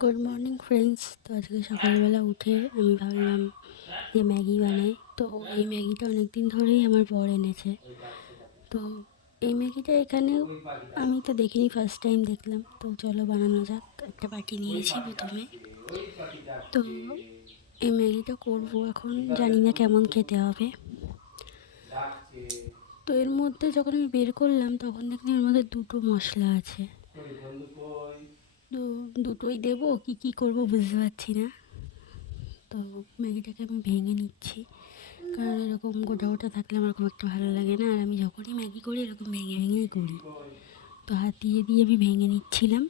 Good morning friends. তো আজকে সকালবেলা উঠে আমি ভাবলাম যে ম্যাগি বানাই। তো এই ম্যাগিটা অনেক দিন ধরেই আমার বর এনেছে। তো এই ম্যাগিটা এখানে আমি তো দেখিনি, ফার্স্ট টাইম দেখলাম। তো চলো বানানো যাক। একটা বাটি নিয়েছি প্রথমে। তো এই ম্যাগিটা করবো এখন, জানি না কেমন খেতে হবে। তো এর মধ্যে যখন আমি বের করলাম তখন দেখলাম এর মধ্যে দুটো মশলা আছে। তো দুটোই দেবো কি করব বুঝতে পারছি না। তো ম্যাগিটাকে আমি ভেঙে নিচ্ছি, কারণ এরকম গোটা গোটা থাকলে আমার খুব একটা ভালো লাগে না। আর আমি যখনই ম্যাগি করি এরকম ভেঙে ভেঙেই করি। তো হাত দিয়ে আমি ভেঙে নিচ্ছিলাম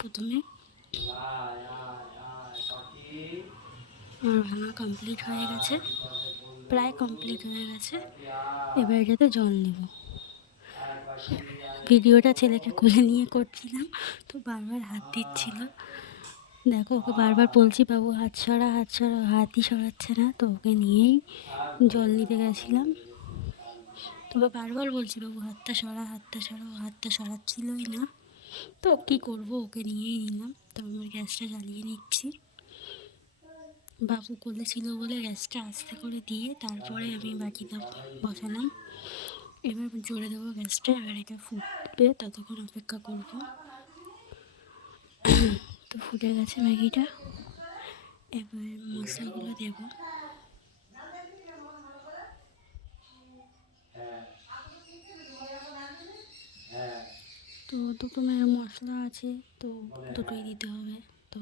প্রথমে। আমার ভাঙা কমপ্লিট হয়ে গেছে, প্রায় কমপ্লিট হয়ে গেছে। এবার এটাতে জল নেব। ভিডিওটা ছেলেকে কোলে নিয়ে করছিলাম, তো বারবার হাত দিচ্ছিল। দেখো, ওকে বারবার বলছি বাবু হাত সরা, হাত সরা, হাতই সরাচ্ছে না। তো ওকে নিয়েই জল নিতে গেছিলাম। তবে বারবার বলছি বাবু হাতটা সরা, হাতটা সরা, ও হাতটা সরাচ্ছিলই না। তো কী করবো, ওকে নিয়েই নিলাম। তো আমার গ্যাসটা জ্বালিয়ে নিচ্ছি। বাবু কোলে ছিল বলে গ্যাসটা আস্তে করে দিয়ে তারপরে আমি বাকিটা বসালাম। এবার জোরে দেবো গ্যাসটা। এবার এটা ফুটবে, ততক্ষণ অপেক্ষা করবো। তো ফুটে গেছে ম্যাগিটা। এবার মশলাগুলো দেবো। তো দুটো মশলা আছে, তো দুটোই দিতে হবে। তো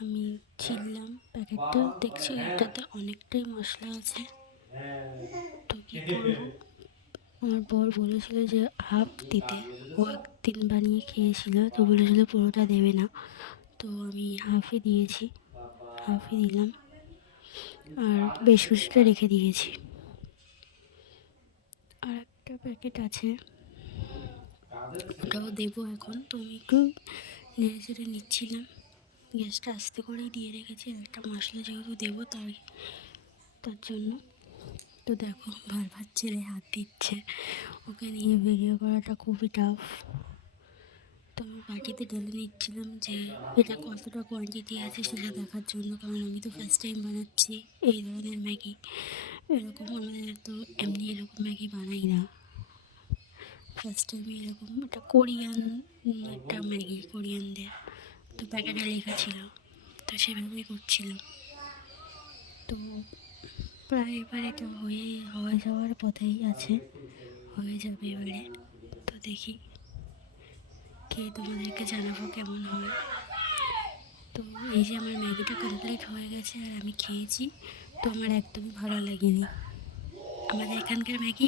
আমি ছিললাম প্যাকেটটা, দেখছি এটাতে অনেকটাই মশলা আছে। তো কী করবো, আমার বর বলেছিল যে হাফ দিতে। ও একদিন বানিয়ে খেয়েছিল, তো বলেছিল পুরোটা দেবে না। তো আমি হাফই দিয়েছি, হাফই দিলাম। আর বেশ কিছুটা রেখে দিয়েছি। আর একটা প্যাকেট আছে, ওটাও দেবো এখন। তো আমি একটু নেড়ে চেড়ে নিচ্ছিলাম, গ্যাসটা আস্তে করেই দিয়ে রেখেছি। আর একটা মশলা যেহেতু দেবো তার জন্য। তো দেখো বারবার ছেলে হাত দিচ্ছে, ওকে নিয়ে ভিডিও করাটা খুবই টাফ। তো আমি বাটিতে ঢেলে নিচ্ছিলাম যে এটা কতটা কোয়ান্টিটি আছে সেটা দেখার জন্য, কারণ আমি তো ফার্স্ট টাইম বানাচ্ছি এই ধরনের ম্যাগি। এরকম আমাদের তো এমনি এরকম ম্যাগি বানাই না, ফার্স্ট টাইম এরকম। এটা কোরিয়ান একটা ম্যাগি, কোরিয়ানদের। তো প্যাকেটে লেখা ছিল, তো সেভাবেই করছিলাম। তো প্রায় এবার এটা হয়ে যাওয়ার পথেই আছে, হয়ে যাবে এবারে। তো দেখি, খেয়ে তোমাদেরকে জানাবো কেমন হয়। তো এই যে আমার ম্যাগিটা কমপ্লিট হয়ে গেছে আর আমি খেয়েছি। তো আমার একদমই ভালো লাগেনি। আমাদের এখানকার ম্যাগি